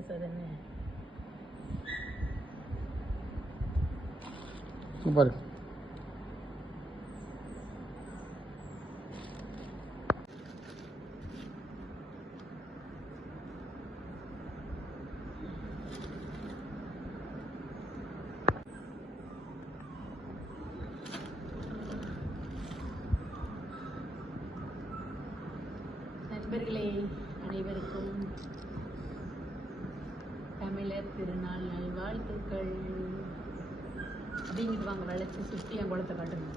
பிரசாதம் சூப்பர். நண்பர்களே, அனைவருக்கும் தமிழர் திருநாள் நல்வாழ்த்துக்கள். அப்படிங்கிட்டு வாங்க, வளைச்சு சுற்றி என் குளத்தை காட்டுங்க.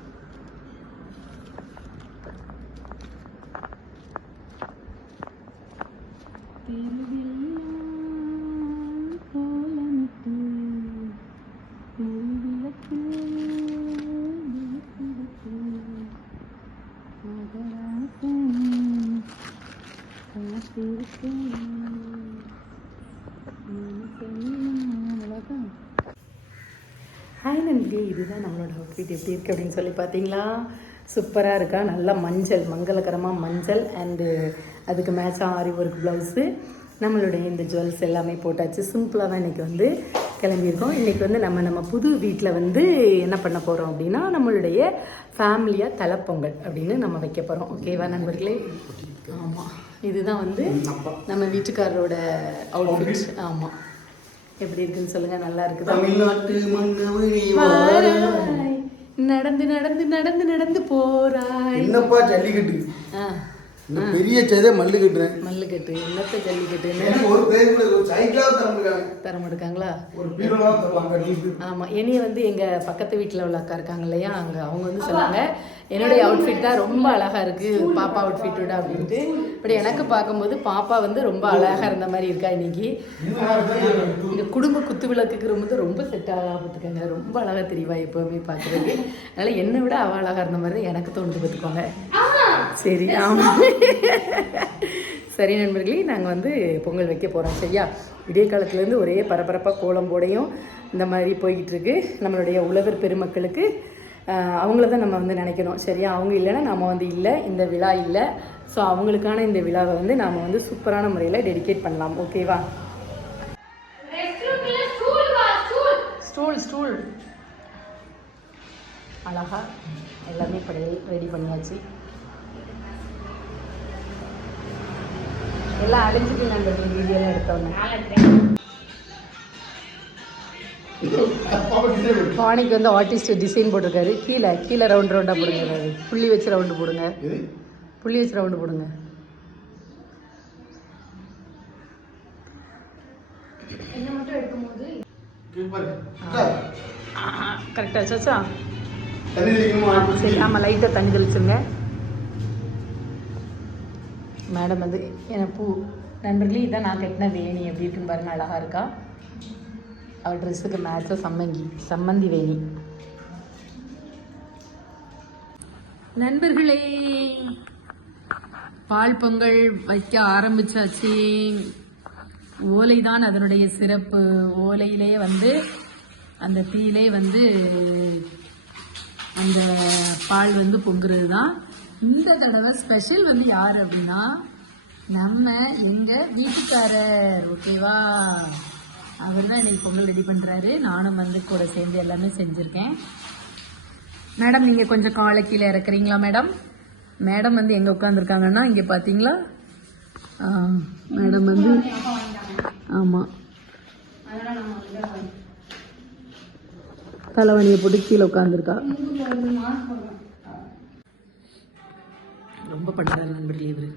ஹாய் நன்றி, இதுதான் நம்மளோட அவுட்ஃபிட் எப்படி இருக்குது அப்படின்னு சொல்லி பார்த்தீங்களா? சூப்பராக இருக்கா? நல்லா மஞ்சள், மங்களகரமாக மஞ்சள் அண்டு அதுக்கு மேட்சாக ஆரி ஒர்க் ப்ளவுஸு, நம்மளுடைய இந்த ஜுவல்ஸ் எல்லாமே போட்டாச்சு. சிம்பிளாக தான் இன்றைக்கி வந்து கிளம்பியிருக்கோம். இன்றைக்கி வந்து நம்ம புது வீட்டில் வந்து என்ன பண்ண போகிறோம் அப்படின்னா, நம்மளுடைய ஃபேமிலியாக தலைப்பொங்கல் அப்படின்னு நம்ம வைக்க போகிறோம். ஓகேவா நண்பர்களே? ஆமாம், இதுதான் வந்து நம்ம வீட்டுக்காரரோட அவுட்ஃபிட். ஆமாம், எப்படி இருக்குன்னு சொல்லுங்க. நல்லா இருக்குது. தமிழ்நாட்டு நடந்து நடந்து நடந்து நடந்து போறாய். என்னப்பா ஜல்லிக்கட்டு? இந்த பெரிய சேதே மல்லுக்கட்டுறேன். மல்லுக்கட்டு என்னத்த ஜல்லிக்கட்டு? ஒரு பேர் கூட ஒரு சைக்கிளாவது தர மாட்டாங்களா? ஒரு பீரோலாவது தருவாங்க. ஆமாம், என்னைய வந்து எங்கள் பக்கத்து வீட்டில் உள்ள அக்கா இருக்காங்க இல்லையா, அங்கே அவங்க வந்து சொன்னாங்க என்னுடைய அவுட்ஃபிட் தான் ரொம்ப அழகாக இருக்குது பாப்பா அவுட்ஃபிட்டோட அப்படின்ட்டு. பட் எனக்கு பார்க்கும்போது பாப்பா வந்து ரொம்ப அழகாக இருந்த மாதிரி இருக்கா இன்னைக்கு. இந்த குடும்ப குத்து விளக்குக்கு ரொம்ப செட் ஆகாமத்துக்காங்க. ரொம்ப அழகாக தெரியவா எப்போவுமே பார்க்குறது. அதனால் என்னை விட அவள் அழகாக இருந்த மாதிரி தான் எனக்கு தோணுது பார்த்துக்கோங்க. சரி, ஆமாம். சரி நண்பர்களே, நாங்கள் வந்து பொங்கல் வைக்க போகிறோம். சரியா? விடிய காலத்துலேருந்து ஒரே பரபரப்பாக கோலம் போடையும் இந்த மாதிரி போய்கிட்டு இருக்கு. நம்மளுடைய உழவர் பெருமக்களுக்கு அவங்கள தான் நம்ம வந்து நினைக்கணும். சரியா? அவங்க இல்லைன்னா நம்ம வந்து இல்லை, இந்த விழா இல்லை. ஸோ அவங்களுக்கான இந்த விழாவை வந்து நாம் வந்து சூப்பரான முறையில் டெடிகேட் பண்ணலாம். ஓகேவா? ஸ்டூல் ஸ்டூல் அழகா எல்லாமே படையல் ரெடி பண்ணியாச்சு. எல்லாம் அழிஞ்சிட்டு நாங்கள் வீடியோலாம் எடுத்தோன்னே. பானைக்கு வந்து ஆர்டிஸ்ட் டிசைன் போட்டிருக்காரு. கீழே கீழே ரவுண்ட் ரவுண்டாக போடுங்க. புள்ளி வச்சு ரவுண்டு போடுங்க. புள்ளி வச்சு ரவுண்டு போடுங்க. என்ன மட்டும் எடுக்கும்போது கரெக்டாக சாச்சா? சரி, ஆமாம், லைட்டாக தண்ணி தெளிச்சுங்க. மேடம் வந்து எனக்கு பூ நண்பர்களே, இதான் நான் கட்டின வேணி. எப்படி இருக்குன்னு பாருங்கள், அழகாக இருக்கா? அவள் ட்ரெஸ்ஸுக்கு மேட்சாக சம்மந்தி வேணி. நண்பர்களே, பால் பொங்கல் வைக்க ஆரம்பிச்சாச்சு. ஓலை தான் அதனுடைய சிறப்பு. ஓலையிலே வந்து அந்த தீயிலே வந்து அந்த பால் வந்து பொங்குறது தான். இந்த தடவை ஸ்பெஷல் வந்து யார் அப்படின்னா நம்ம எங்கள் வீட்டுக்காரர். ஓகேவா? அவர் தான் இன்னைக்கு பொங்கல் ரெடி பண்ணுறாரு. நானும் வந்து கூட சேர்ந்து எல்லாமே செஞ்சுருக்கேன். மேடம், நீங்கள் கொஞ்சம் காலை கீழே இறக்குறீங்களா மேடம்? மேடம் வந்து எங்கே உட்காந்துருக்காங்கன்னா, இங்கே பார்த்தீங்களா? மேடம் வந்து ஆமாம், தலைவணியை போட்டு கீழே உட்காந்துருக்கா. ரொம்ப பண்ணுறாரு நண்பர்களே இவர்.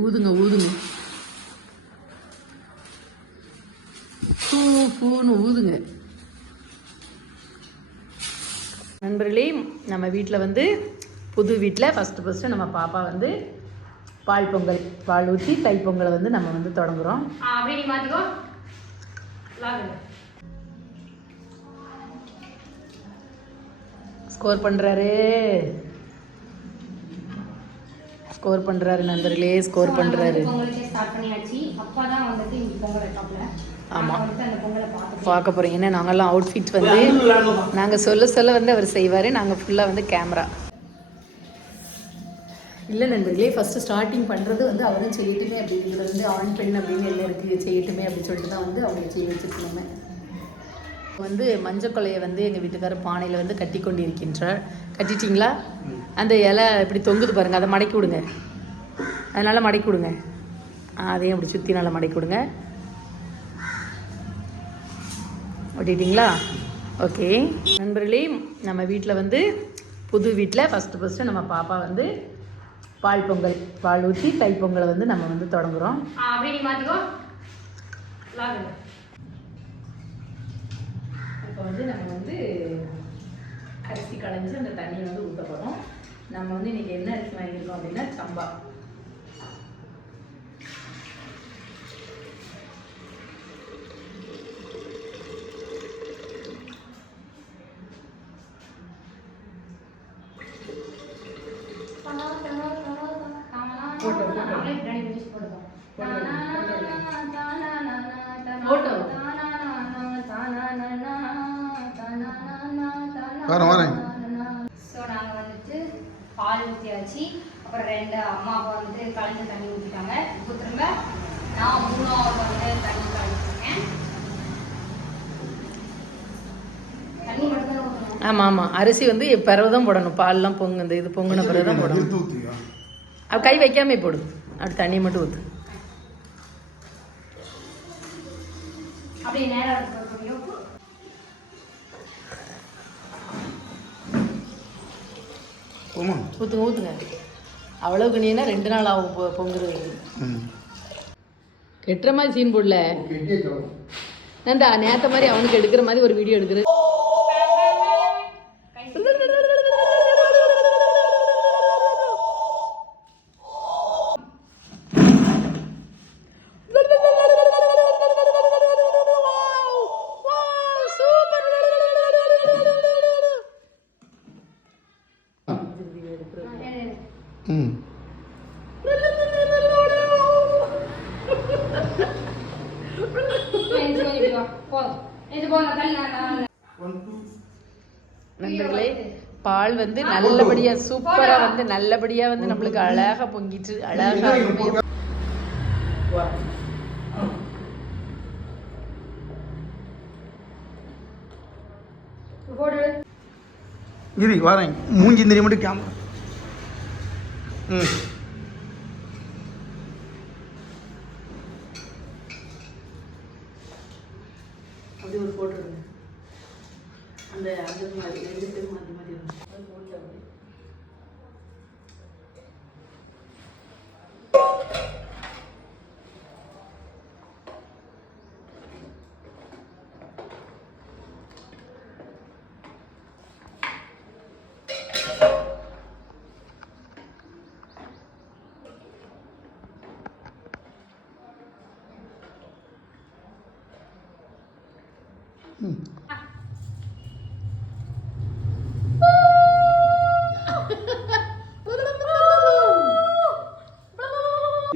ஊதுங்க ஊதுங்க, பூன்னு ஊதுங்க. நண்பர்களே, நம்ம வீட்டில் வந்து புது வீட்டில் ஃபஸ்ட்டு நம்ம பாப்பா வந்து பால் பொங்கல் பால் ஊற்றி தைப்பொங்கலை வந்து நம்ம வந்து தொடங்குறோம். அப்படி மாற்றிக்கோ. ஸ்கோர் பண்ணுறாரு நண்பர்களே, ஸ்கோர் பண்ணுறாரு. ஸ்டார்ட் பண்ணியாச்சு. அப்பா தான் வந்துட்டு இந்த பொங்கல் வைப்பாப்ல. ஆமாம் அந்த பொங்கலை பார்க்க போகிறோம். ஏன்னா நாங்கள்லாம் அவுட்ஃபிட் வந்து நாங்கள் சொல்ல வந்து அவர் செய்வார். நாங்கள் ஃபுல்லாக வந்து கேமரா இல்லை நண்பர்களே. ஃபஸ்ட்டு ஸ்டார்டிங் பண்ணுறது வந்து அவரும் செய்யட்டுமே அப்படி, இதில் வந்து ஆண் பெண் அப்படின்னு எல்லாம் இருக்குது, செய்யட்டுமே அப்படின்னு சொல்லிட்டு தான் வந்து அவங்க செய்ய வச்சுருக்கணுமே. வந்து மஞ்சக்கொலையை வந்து எங்கள் வீட்டுக்காரர் பானையில் வந்து கட்டி கொண்டு இருக்கின்றார். கட்டிட்டிங்களா? அந்த இலை இப்படி தொங்குது பாருங்கள், அதை மடக்கி விடுங்க. அதனால் மடக்கி விடுங்க. அதையும் அப்படி சுற்றி நல்லா மடக்கி விடுங்க. ஒட்டிட்டிங்களா? ஓகே நண்பர்களே, நம்ம வீட்டில் வந்து புது வீட்டில் ஃபஸ்ட்டு நம்ம பாப்பா வந்து பால் பொங்கல், பால் ஊற்றி தை பொங்கலை வந்து நம்ம வந்து தொடங்குறோம். அப்படி நீ மாற்றிக்கோ. இப்போ வந்து நம்ம வந்து அரிசி களைஞ்சி அந்த தண்ணியை வந்து ஊற்ற போகிறோம். நம்ம வந்து இன்றைக்கி என்ன அரிசி வாங்கியிருக்கோம் அப்படின்னா சம்பா. வரேன். ஸோ நாங்கள் வந்துட்டு பால் ஊற்றியாச்சு. அப்புறம் 2 அம்மா அப்பா வந்துட்டு கலந்து தண்ணி ஊற்றிட்டாங்க. இப்போ திரும்ப நான் 3ஆவது வந்து தண்ணி கலந்துருக்கேன். தண்ணி மட்டும்தான் ஊற்றணும். ஆமாம் அரிசி வந்து பிறகு தான் போடணும். பால்லாம் பொங்கு, இந்த இது பொங்குன பிறகு தான் போடணும். அது கை வைக்காமே போடு. அப்படி தண்ணி மட்டும் ஊற்று. அப்படியே நேரம் இருக்கக்கூடிய ஊற்றுங்க. அவ்வளோக்கு நீனா 2 நாள் ஆகும் பொங்குறது. கெட்டுற மாதிரி சீன் போடல. நந்தா நேற்ற மாதிரி அவனுக்கு எடுக்கிற மாதிரி ஒரு வீடியோ எடுக்கிறது. நண்பர்களே, பால் வந்து நல்லபடியா சூப்பரா வந்து நல்லபடியா வந்து நம்மளுக்கு அழகா பொங்கிட்டு அழகா இரு வரேன். மூஞ்சி தெரிய மட்டும் கேமரா. அப்படி ஒரு போட்டோ எடுங்க. அந்த அந்த மாதிரி 2 பேரும் மாற்றி மாற்றி போட்டு அப்படி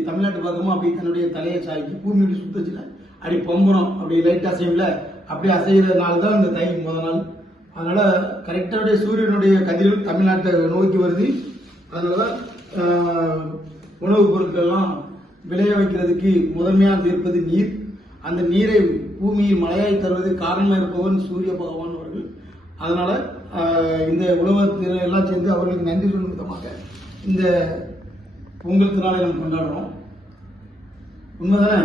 தமிழ்நாட்டு பக்கமும் அப்படி தன்னுடைய தலையை சாய்ச்சி பூமியோட சுத்த வச்சுல அப்படி பொம்புறோம். அப்படி லைட் அசைவுல அப்படி அசைகிறதுனால தான் இந்த தை முதல் நாள். அதனால கரெக்டாக சூரியனுடைய கதிர்கள் தமிழ்நாட்டை நோக்கி வருது. அதனாலதான் உணவுப் பொருட்கள்லாம் விளைய வைக்கிறதுக்கு முதன்மையாக இருப்பது நீர். அந்த நீரை பூமியில் மழையாய் தருவது காரணமாக இருப்பவன் சூரிய பகவான் அவர்கள். அதனால இந்த உலகத்தில் எல்லாம் சேர்ந்து அவர்களுக்கு நன்றி சொல்லும் விதமாக இந்த பொங்கல் திருநாளை நம்ம கொண்டாடுறோம். உண்மைதானே?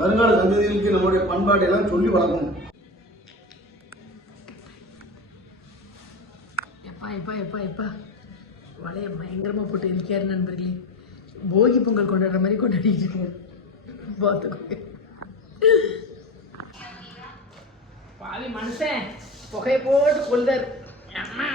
வருங்கால சந்ததிகளுக்கு நம்முடைய பண்பாட்டை எல்லாம் சொல்லி வளர்க்கணும். எப்பா எப்பா எப்பா எப்பா வளைய பயங்கரமா போட்டு இருக்காரு நண்பர்களே. போகி பொங்கல் கொண்டாடுற மாதிரி கொண்டாடிட்டு இருக்காரு. பார்த்துக்கோங்க. பாவி மனுஷன் புகையை போட்டு கொள்ளாரு. அம்மா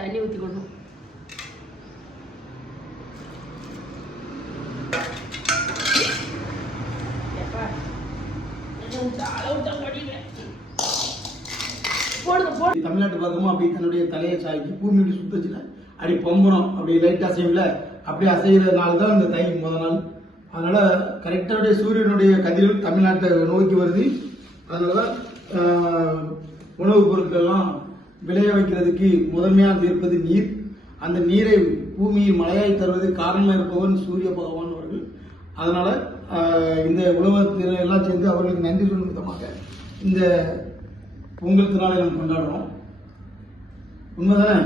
தண்ணி ஊற்றி கொள்ளணும். தமிழ்நாட்டு பக்கமும் அப்படி தன்னுடைய தலையை சாய்ச்சி பூமியோட சுத்தச்சுல அப்படி பொம்பரம் அப்படி லைட் அசைவுல அப்படியே அசைகிறதுனால தான் இந்த தை முத நாள். அதனால கரெக்டாக சூரியனுடைய கதிர்கள் தமிழ்நாட்டை நோக்கி வருது. அதனாலதான் உணவுப் பொருட்கள்லாம் விளைய வைக்கிறதுக்கு முதன்மையாக இருப்பது நீர். அந்த நீரை பூமியில் மழையாய் தருவது காரணமாக இருப்பவன் சூரிய பகவான் அவர்கள். அதனால இந்த உலகத்தில் எல்லாம் சேர்ந்து அவர்களுக்கு நன்றி சொல்லும் விதமாக இந்த பொங்கல் திருநாளை நாம் கொண்டாடுறோம். உண்மைதானே?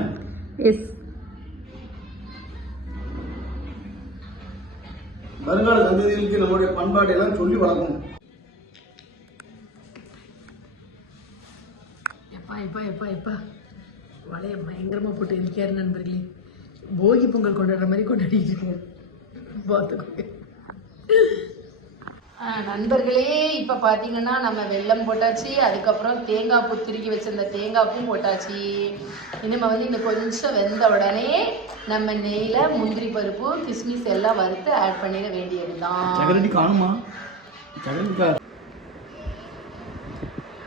எஸ். வருங்கால சந்ததிகளுக்கு நம்முடைய பண்பாட்டை எல்லாம் சொல்லி வளர்க்கணும். எப்பா எப்பா எப்பா எப்பா வளைய பயங்கரமாக போட்டு இருக்காரு நண்பர்களே. போகி பொங்கல் கொண்டாடுற மாதிரி கொண்டாடிட்டு இருக்காரு. பார்த்துக்கோங்க நண்பர்களே. இப்போ பார்த்தீங்கன்னா நம்ம வெல்லம் போட்டாச்சு, அதுக்கப்புறம் தேங்காய் பூ திருக்கி வச்சிருந்த தேங்காய் பூ போட்டாச்சு. இனிமே வந்து இன்னும் கொஞ்சம் வெந்த உடனே நம்ம நெய்யில் முந்திரி பருப்பு கிஸ்மிஸ் எல்லாம் வறுத்து ஆட் பண்ணிட வேண்டியது தான். காணுமா?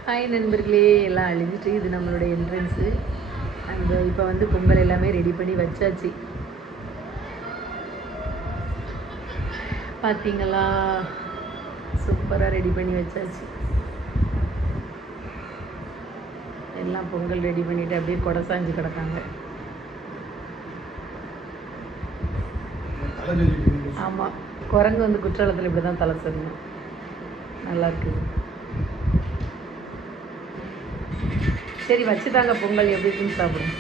ஹாய் நண்பர்களே, எல்லாம் அழிஞ்சிட்டு இது நம்மளோட என்ட்ரன்ஸு. அந்த இப்போ வந்து பொங்கல் எல்லாமே ரெடி பண்ணி வச்சாச்சு. பார்த்தீங்களா, சூப்பராக ரெடி பண்ணி வச்சாச்சு. எல்லாம் பொங்கல் ரெடி பண்ணிவிட்டு அப்படியே கொடை சாஞ்சு கிடக்காங்க. ஆமாம், குரங்கு வந்து குற்றாலத்தில் இப்படி தான் தலை சொல்லணும். நல்லா இருக்குது. சரி வச்சுட்டாங்க பொங்கல் எப்படி இருக்குன்னு சாப்பிடுங்க.